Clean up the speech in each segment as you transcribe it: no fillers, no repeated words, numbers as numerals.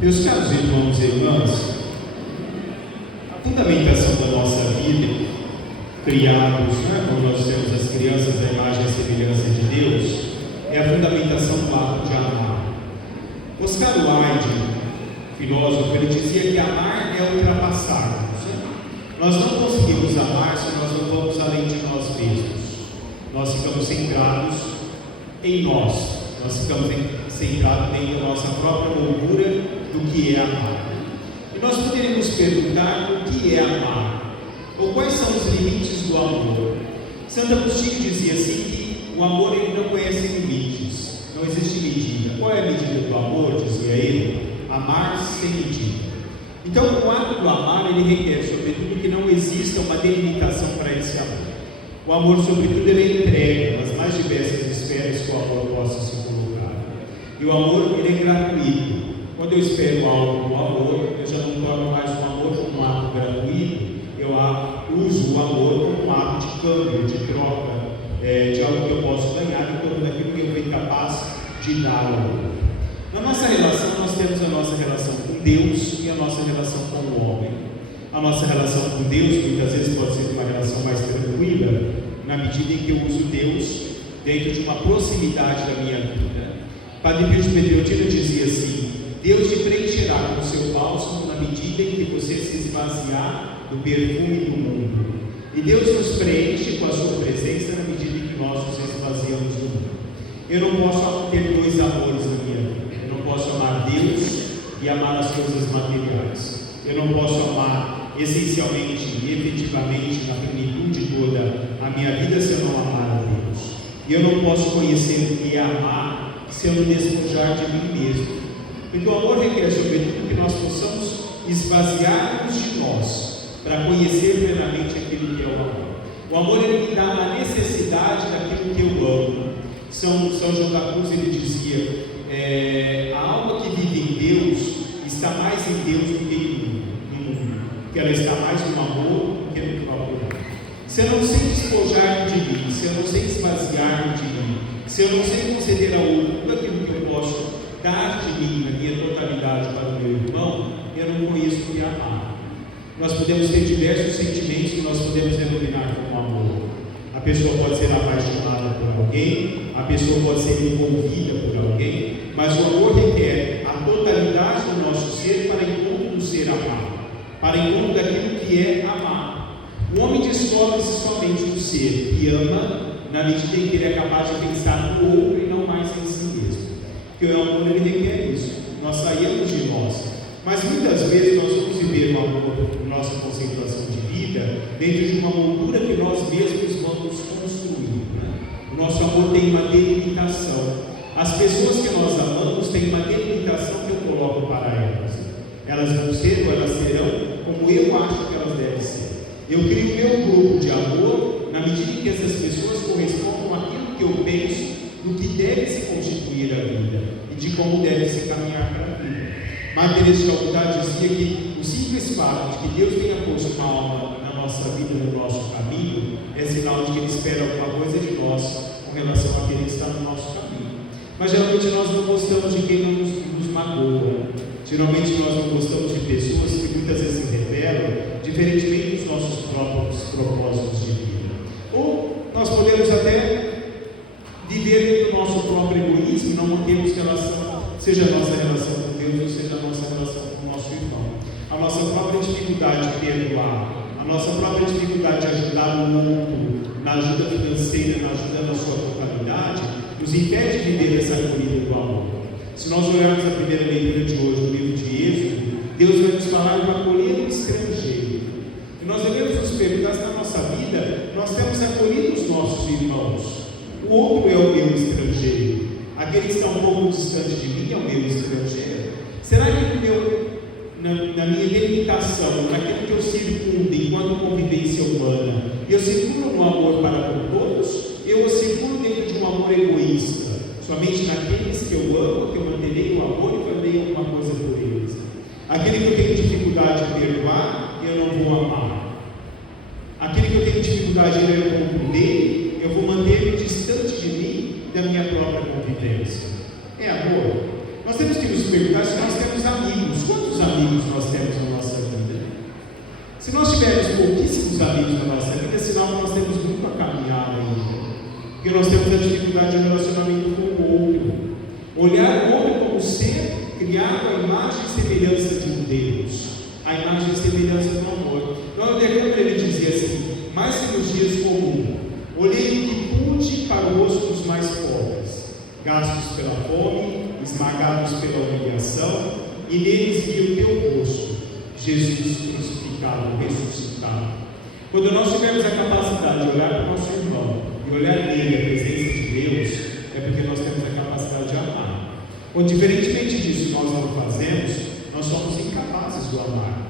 Meus caros irmãos e irmãs, a fundamentação da nossa vida, criados, quando nós temos as crianças da imagem e semelhança de Deus, é a fundamentação do ato de amar. Oscar Wilde, filósofo, ele dizia que amar é ultrapassar. Nós não conseguimos amar se nós não vamos além de nós mesmos. Nós ficamos centrados em nós. Nós ficamos centrados dentro da nossa própria loucura do que é amar. E nós poderíamos perguntar o que é amar, ou quais são os limites do amor. Santo Agostinho dizia assim que o amor ele não conhece limites, não existe medida. Qual é a medida do amor, dizia ele? Amar sem medida. Então o ato do amar ele requer, sobretudo, que não exista uma delimitação para esse amor. O amor, sobretudo, ele é entregue nas mais diversas esferas que o amor possa se colocar. E o amor ele é gratuito. Quando eu espero algo do amor, eu já não torno mais o amor como um ato gratuito, eu uso o amor como um ato de câmbio, de troca, de algo que eu posso ganhar em torno daquilo que eu fui capaz de dar ao outro. Na nossa relação, nós temos a nossa relação com Deus e a nossa relação com o homem. A nossa relação com Deus, muitas vezes, pode ser uma relação mais tranquila, na medida em que eu uso Deus dentro de uma proximidade da minha vida. Padre Pio de Pietrelcina dizia assim: Deus te preencherá com o seu bálsamo na medida em que você se esvaziar do perfume do mundo. E Deus nos preenche com a sua presença na medida em que nós nos esvaziamos do mundo. Eu não posso ter dois amores na minha vida. Eu não posso amar Deus e amar as coisas materiais. Eu não posso amar essencialmente e efetivamente na plenitude toda a minha vida se eu não amar a Deus. E eu não posso conhecer o que é amar se eu não despojar de mim mesmo. Porque o amor requer, sobretudo, que nós possamos esvaziar-nos de nós para conhecer plenamente aquilo que é o amor. O amor ele me dá a necessidade daquilo que eu amo. São João da Cruz ele dizia: a alma que vive em Deus está mais em Deus do que no mundo, porque ela está mais no amor do que no próprio amor. Se eu não sei despojar de mim, se eu não sei esvaziar de mim, se eu não sei conceder ao outro tudo aquilo que eu posso dar de mim na minha totalidade para o meu irmão, eu não conheço o que é amar. Nós podemos ter diversos sentimentos que nós podemos denominar como amor. A pessoa pode ser apaixonada por alguém, a pessoa pode ser envolvida por alguém, mas o amor requer a totalidade do nosso ser para encontro do ser amado, para encontro daquilo que é amar. O homem descobre-se somente um ser que ama na medida em que ele é capaz de pensar no outro e não mais em si mesmo. Porque o amor ele requer isso. Nós saímos de nós, mas muitas vezes nós vamos viver o amor, nossa concentração de vida, dentro de uma moldura que nós mesmos vamos construir. O nosso amor tem uma delimitação. As pessoas que nós amamos têm uma delimitação que eu coloco para elas. Elas vão ser ou elas serão como eu acho que elas devem ser. Eu crio o meu grupo de amor na medida em que essas pessoas correspondam àquilo que eu penso do que deve se constituir a vida e de como deve se caminhar para a vida. Madre Teresa de Calcutá dizia que o simples fato de que Deus tenha posto uma alma na nossa vida, no nosso caminho, é sinal de que Ele espera alguma coisa de nós com relação àquele que está no nosso caminho. Mas geralmente nós não gostamos de quem não nos magoa. Geralmente nós não gostamos de pessoas que muitas vezes se revelam diferentemente dos nossos próprios propósitos de vida. Ou nós podemos até viver dentro do nosso próprio egoísmo e não mantemos relação, seja a nossa relação com Deus ou seja a nossa relação com o nosso irmão. A nossa própria dificuldade de perdoar, a nossa própria dificuldade de ajudar o outro na ajuda financeira, na ajuda da sua totalidade, nos impede de viver essa corrida do amor. Se nós olharmos a primeira leitura de hoje, no livro de Êxodo, Deus vai nos falar de acolher o estrangeiro. E nós devemos nos perguntar se na nossa vida nós temos acolhido os nossos irmãos. O outro é o meu estrangeiro. Aquele que está um pouco distante de mim é o meu estrangeiro. Será que na minha delimitação, naquilo que eu circundo enquanto convivência humana, eu circulo no amor para com todos? Eu circulo dentro de um amor egoísta? Somente naqueles que eu amo, que eu manterei o amor e farei alguma coisa por eles. Aquele que eu tenho dificuldade de perdoar, eu não vou amar. Aquele que eu tenho dificuldade de compreender, eu vou manter-me distante de mim e da minha própria convivência. É amor? Nós temos que nos perguntar se nós temos amigos amigos nós temos na nossa vida? Se nós tivermos pouquíssimos amigos na nossa vida, é sinal que nós temos muito a caminhar ainda. Porque nós temos a dificuldade de relacionamento com o outro. Olhar o outro como ser criado à imagem e semelhança de um Deus. A imagem e semelhança do amor. Então, ele dizia assim: mais que nos dias comuns, olhei o que pude para o rosto dos mais pobres, gastos pela fome, esmagados pela humilhação, e neles vi o teu rosto, Jesus crucificado, ressuscitado. Quando nós tivermos a capacidade de olhar para o nosso irmão e olhar nele a presença de Deus, é porque nós temos a capacidade de amar. Quando diferentemente disso nós não fazemos, nós somos incapazes de amar.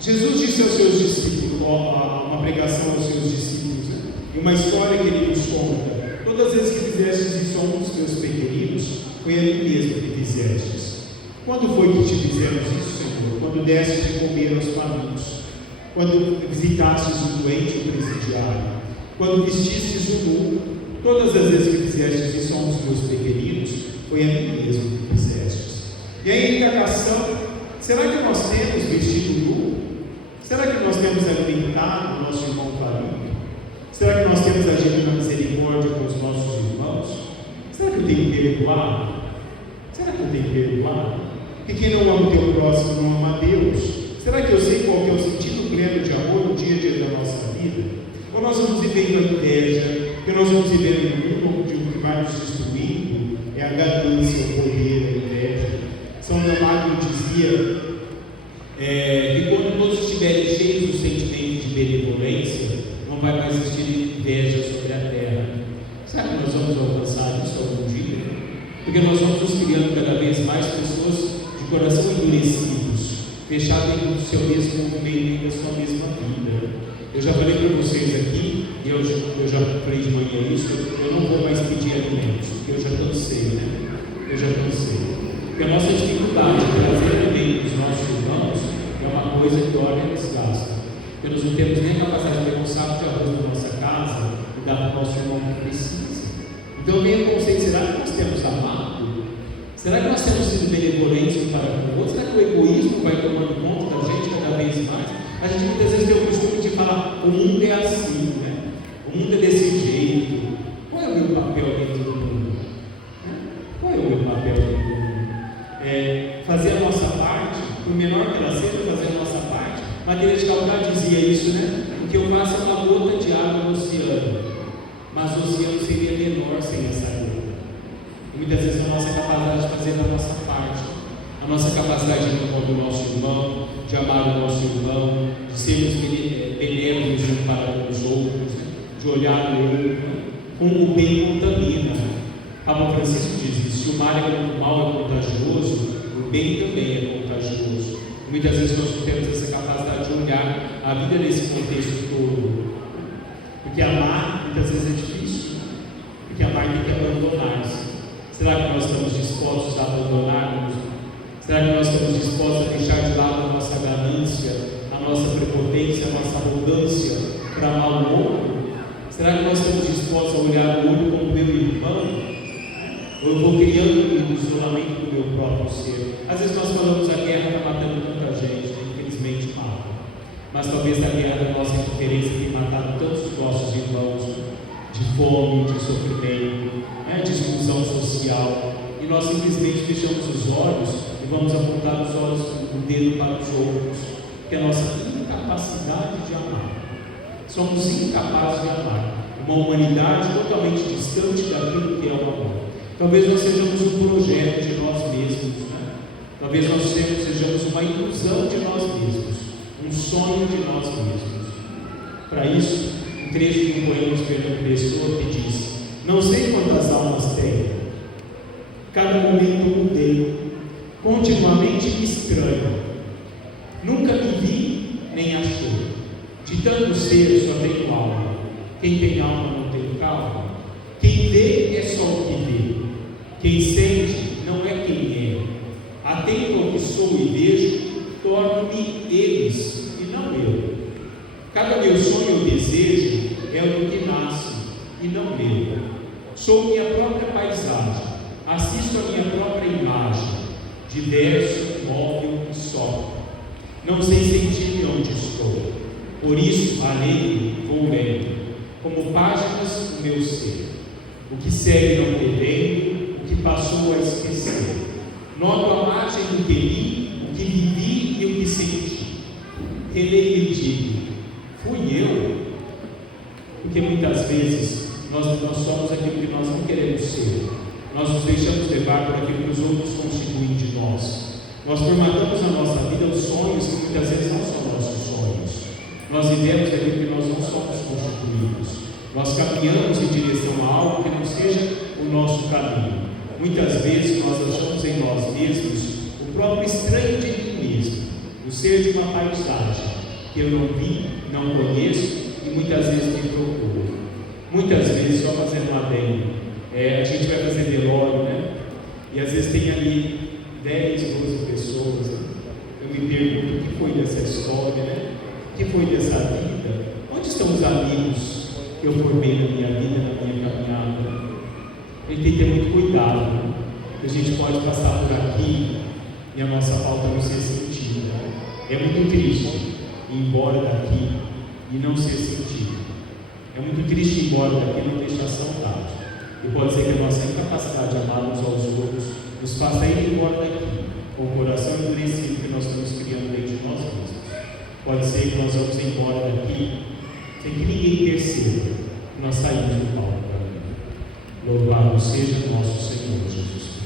Jesus disse aos seus discípulos, uma pregação aos seus discípulos, né? E uma história que ele nos conta: todas as vezes que fizestes isso a um dos teus pequeninos, foi a mim mesmo que fizestes. Quando foi que te fizemos isso, Senhor? Quando destes de comer aos famintos, quando visitastes o doente e o presidiário, quando vestistes o nu. Todas as vezes que fizestes isso a um dos meus pequeninos, foi a mim mesmo que fizestes. E a indagação: será que nós temos vestido nu? Será que nós temos alimentado o nosso irmão faminto? Será que nós temos agido na misericórdia com os nossos irmãos? Será que eu tenho perdoado? Será que eu tenho perdoado? Porque quem não ama o teu próximo não ama a Deus. Será que eu sei qual que é o sentido pleno de amor no dia a dia da nossa vida? Ou nós vamos vivendo a inveja? Porque nós vamos vivendo em um mundo onde o que vai nos destruindo é a ganância, o poder, a inveja. São Leonardo dizia que quando todos estiverem cheios do sentimento de benevolência, não vai mais existir inveja sobre a terra. Será que nós vamos alcançar isso algum dia? Porque nós vamos nos criando cada vez mais pessoas de coração endurecidos, fechados dentro do seu mesmo movimento, da sua mesma vida. Eu já falei para vocês aqui, e eu já falei de manhã isso, eu não vou mais pedir alimentos, porque eu já cansei, né? Eu já cansei. Porque a nossa dificuldade de trazer alimento dos nossos irmãos é uma coisa que olha e desgasta. Porque nós não temos nem a capacidade de ter um saco de arroz na nossa casa e dar para o nosso irmão que precisa. Então vem o conceito: será que nós temos amado? Será que nós temos sido benevolentes um para com o outro? Será que o egoísmo vai tomando conta da gente cada vez mais? A gente muitas vezes tem o costume de falar: o mundo é assim, né? O mundo é desse jeito. Qual é o meu papel dentro do mundo? Qual é o meu papel dentro do mundo? Fazer a nossa parte, por menor que ela seja, fazer a nossa parte. Maria de Calcá dizia isso, né? Que eu faço uma gota de água no oceano, mas o oceano seria menor sem essa gota. E muitas vezes a nossa capacidade de fazer a nossa parte, a nossa capacidade de amar o nosso irmão, de amar o nosso irmão, de sermos benévolos um para com os outros, né? De olhar o outro, como o bem contamina. Papa Francisco diz isso: se o mal é contagioso, o bem também é contagioso. Muitas vezes nós não temos essa capacidade de olhar a vida nesse contexto todo. Porque amar muitas vezes é difícil. Porque amar tem que abandonar-se. Será que nós estamos dispostos a abandonar-nos? Será que nós estamos dispostos a deixar de lado a nossa ganância, a nossa prepotência, a nossa arrogância para amar o outro? Será que nós estamos dispostos a olhar o outro como meu irmão? Ou eu vou criando um isolamento do meu próprio ser? Às vezes nós falamos: a guerra está matando tanta gente, infelizmente mata. Mas talvez a guerra da nossa indiferença tenha matado tantos dos nossos irmãos de fome, de sofrimento, de exclusão social. E nós simplesmente fechamos os olhos e vamos apontar os olhos, o dedo para os outros, que é a nossa incapacidade de amar. Somos incapazes de amar. Uma humanidade totalmente distante daquilo que é o amor. Talvez nós sejamos um projeto de nós mesmos, né? Talvez nós sejamos uma ilusão de nós mesmos, um sonho de nós mesmos. Para isso, um trecho de um poema de Fernando Pessoa que diz: não sei quantas almas tenho, cada momento mudei, continuamente me estranho, nunca me vi nem achei, de tanto ser só tenho alma, quem tem alma não tem calma, quem vê é só o que vê, quem sente não é quem é, atento ao que sou e vejo, torno-me eles e não eu. Cada meu sonho ou desejo é o que nasce e não meu. Sou minha própria paisagem, assisto a minha própria imagem, diverso, móvel, só. Não sei sentir onde estou, por isso além vou lendo, como páginas do meu ser. O que segue não terei, o que passou a esquecer. Noto a margem do que li, o que vivi e o que senti. Releio e digo, fui eu? Porque muitas vezes nós somos aquilo que nós não queremos ser. Nós nos deixamos levar por aquilo que os outros constituem de nós. Nós formatamos na nossa vida os sonhos que muitas vezes não são nossos sonhos. Nós vivemos aquilo que nós não somos constituídos. Nós caminhamos em direção a algo que não seja o nosso caminho. Muitas vezes nós achamos em nós mesmos o próprio estranho de mim mesmo, o ser de uma paisagem que eu não vi, não conheço e muitas vezes me procuro. Muitas vezes, só fazendo uma adendo, a gente vai fazer velório, né? E às vezes tem ali 10, 12 pessoas, né? Eu me pergunto o que foi dessa história, né? O que foi dessa vida? Onde estão os amigos que eu formei na minha vida, na minha caminhada? A gente tem que ter muito cuidado, né? A gente pode passar por aqui e a nossa falta não ser sentida. É muito triste ir embora daqui e não ser sentido. É muito triste ir embora daqui e não deixar saudade. E pode ser que a nossa incapacidade de amar uns aos outros nos faça ir embora daqui com o coração endurecido que nós estamos criando dentro de nós mesmos. Pode ser que nós vamos embora daqui sem que ninguém perceba que nós saímos do palco. Louvado seja nosso Senhor Jesus Cristo.